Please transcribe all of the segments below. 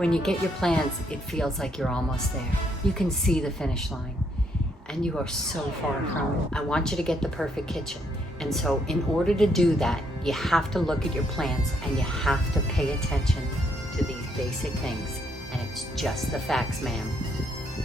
When you get your plans, it feels like you're almost there. You can see the finish line, and you are so far from it. I want you to get the perfect kitchen. And so in order to do that, you have to look at your plans and you have to pay attention to these basic things. And it's just the facts, ma'am,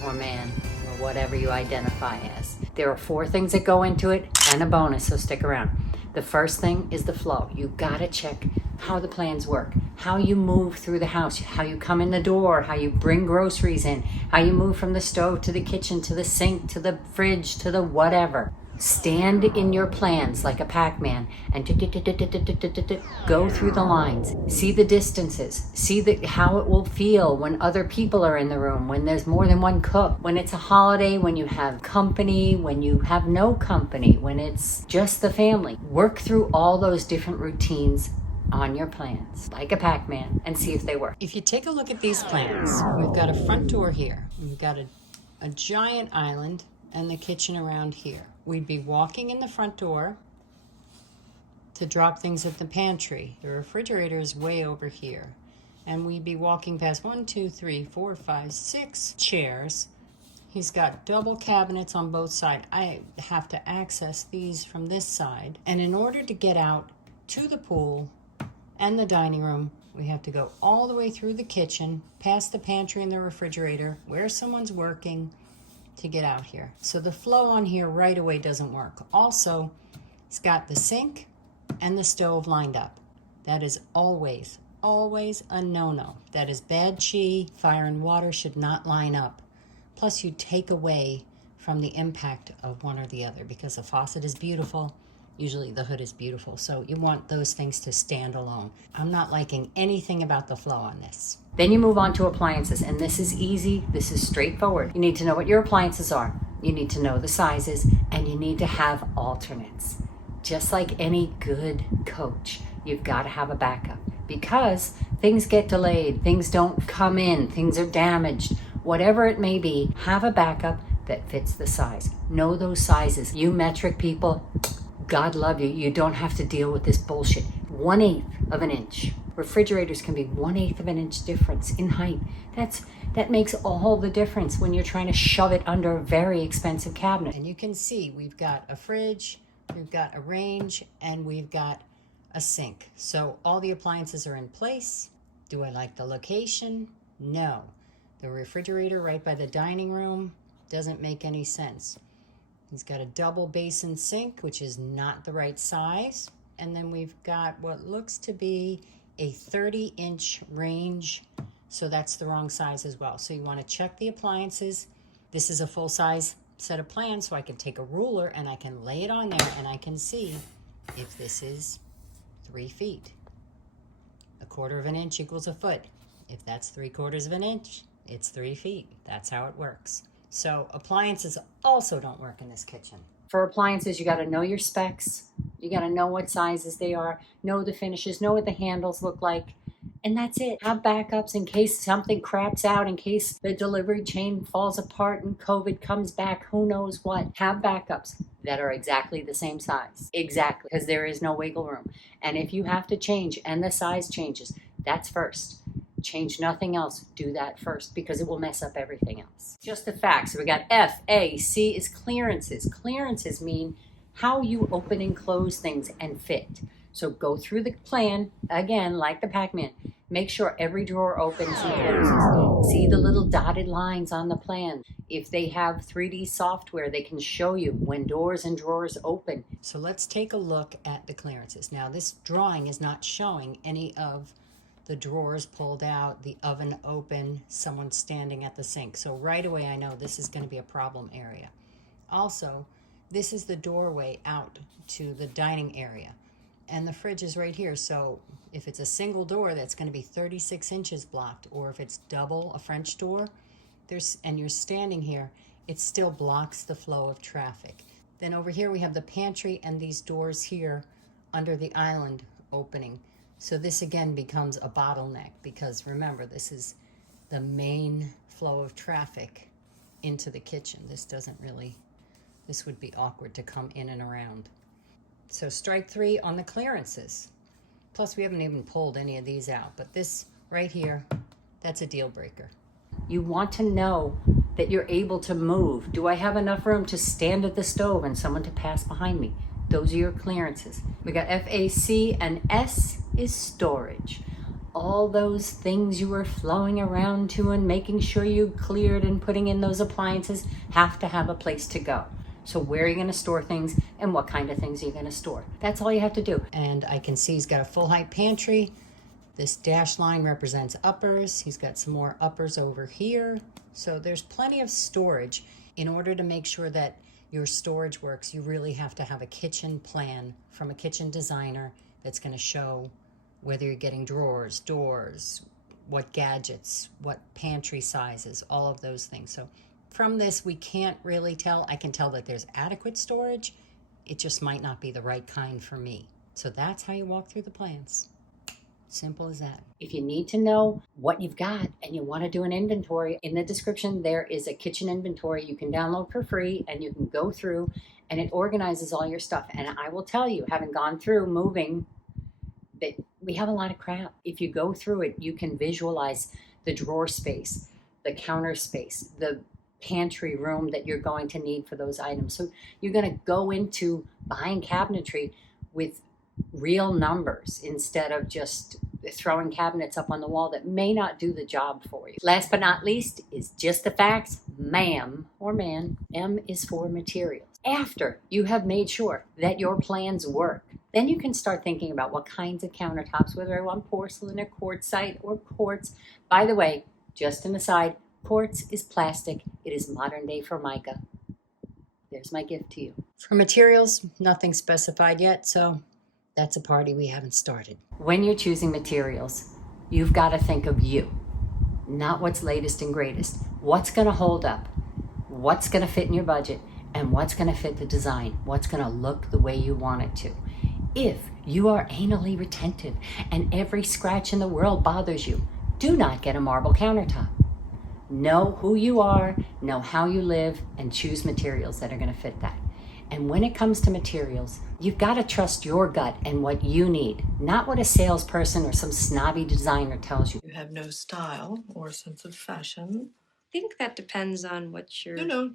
or man, or whatever you identify as. There are 4 things that go into it and a bonus, so stick around. The first thing is the flow. You gotta check how the plans work, how you move through the house, how you come in the door, how you bring groceries in, how you move from the stove to the kitchen, to the sink, to the fridge, to the whatever. Stand in your plans like a Pac-Man and go through the lines. See the distances. See how it will feel when other people are in the room, when there's more than one cook, when it's a holiday, when you have company, when you have no company, when it's just the family. Work through all those different routines on your plans like a Pac-Man and see if they work. If you take a look at these plans, we've got a front door here. We've got a giant island and the kitchen around here. We'd be walking in the front door to drop things at the pantry. The refrigerator is way over here. And we'd be walking past 1, 2, 3, 4, 5, 6 chairs. He's got double cabinets on both sides. I have to access these from this side. And in order to get out to the pool and the dining room, we have to go all the way through the kitchen, past the pantry and the refrigerator, where someone's working, to get out here. So the flow on here right away doesn't work. Also, it's got the sink and the stove lined up. That is always a no-no. That is bad chi. Fire and water should not line up. Plus you take away from the impact of one or the other, because the faucet is beautiful. Usually the hood is beautiful. So you want those things to stand alone. I'm not liking anything about the flow on this. Then you move on to appliances, and this is easy, this is straightforward. You need to know what your appliances are, you need to know the sizes, and you need to have alternates. Just like any good coach, you've got to have a backup, because things get delayed, things don't come in, things are damaged, whatever it may be, have a backup that fits the size. Know those sizes. You metric people, God love you, you don't have to deal with this bullshit. 1/8 of an inch. Refrigerators can be 1/8 of an inch difference in height. That makes all the difference when you're trying to shove it under a very expensive cabinet. And you can see we've got a fridge, we've got a range, and we've got a sink. So all the appliances are in place. Do I like the location? No. The refrigerator right by the dining room doesn't make any sense. He's got a double basin sink, which is not the right size. And then we've got what looks to be a 30-inch range, so that's the wrong size as well. So you want to check the appliances. This is a full-size set of plans, so I can take a ruler and I can lay it on there and I can see if this is 3 feet. 1/4 of an inch equals a foot. If that's 3/4 of an inch, it's 3 feet. That's how it works. So appliances also don't work in this kitchen. For appliances, you got to know your specs. You got to know what sizes they are, know the finishes, know what the handles look like, and that's it. Have backups in case something craps out, in case the delivery chain falls apart and COVID comes back, who knows what. Have backups that are exactly the same size. Exactly, because there is no wiggle room. And if you have to change and the size changes, that's first. Change nothing else. Do that first, because it will mess up everything else. Just the facts. So we got F, A, C is clearances. Clearances mean how you open and close things and fit. So go through the plan, again, like the Pac-Man. Make sure every drawer opens and closes. See the little dotted lines on the plan. If they have 3D software, they can show you when doors and drawers open. So let's take a look at the clearances. Now, this drawing is not showing any of the drawers pulled out, the oven open, someone standing at the sink. So right away I know this is going to be a problem area. Also, this is the doorway out to the dining area. And the fridge is right here. So if it's a single door, that's going to be 36 inches blocked. Or if it's double, a French door, and you're standing here, it still blocks the flow of traffic. Then over here we have the pantry and these doors here under the island opening. So this again becomes a bottleneck, because remember, this is the main flow of traffic into the kitchen. This would be awkward to come in and around. So strike 3 on the clearances. Plus we haven't even pulled any of these out, but this right here, That's a deal breaker. You want to know that you're able to move. Do I have enough room to stand at the stove and someone to pass behind me? Those are your clearances. We got FAC, and S is storage. All those things you were flowing around to and making sure you cleared and putting in those appliances have to have a place to go. So where are you going to store things and what kind of things are you going to store? That's all you have to do. And I can see he's got a full height pantry. This dash line represents uppers. He's got some more uppers over here. So there's plenty of storage. In order to make sure that your storage works, you really have to have a kitchen plan from a kitchen designer that's going to show whether you're getting drawers, doors, what gadgets, what pantry sizes, all of those things. So from this, we can't really tell. I can tell that there's adequate storage. It just might not be the right kind for me. So that's how you walk through the plans. Simple as that. If you need to know what you've got and you want to do an inventory, in the description there is a kitchen inventory you can download for free, and you can go through and it organizes all your stuff. And I will tell you, having gone through moving, that we have a lot of crap. If you go through it, you can visualize the drawer space, the counter space, the pantry room that you're going to need for those items. So you're going to go into buying cabinetry with real numbers instead of just throwing cabinets up on the wall that may not do the job for you. Last but not least is just the facts. Ma'am or man, M is for materials. After you have made sure that your plans work, then you can start thinking about what kinds of countertops, whether I want porcelain or quartzite or quartz. By the way, just an aside, quartz is plastic. It is modern day Formica. There's my gift to you. For materials, nothing specified yet, so that's a party we haven't started. When you're choosing materials, you've got to think of you, not what's latest and greatest. What's going to hold up? What's going to fit in your budget? And what's going to fit the design? What's going to look the way you want it to? If you are anally retentive and every scratch in the world bothers you, do not get a marble countertop. Know who you are, know how you live, and choose materials that are going to fit that. And when it comes to materials, you've got to trust your gut and what you need, not what a salesperson or some snobby designer tells you. You have no style or sense of fashion. I think that depends on what you're... No.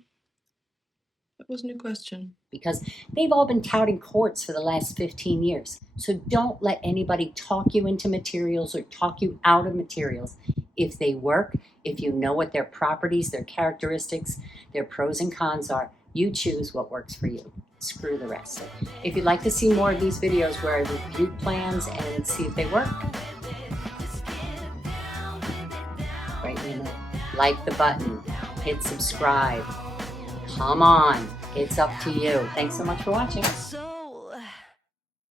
That wasn't a question. Because they've all been touting quartz for the last 15 years. So don't let anybody talk you into materials or talk you out of materials. If they work, if you know what their properties, their characteristics, their pros and cons are, you choose what works for you. Screw the rest. If you'd like to see more of these videos where I review plans and see if they work, right, like the button, hit subscribe. Come on, it's up to you. Thanks so much for watching.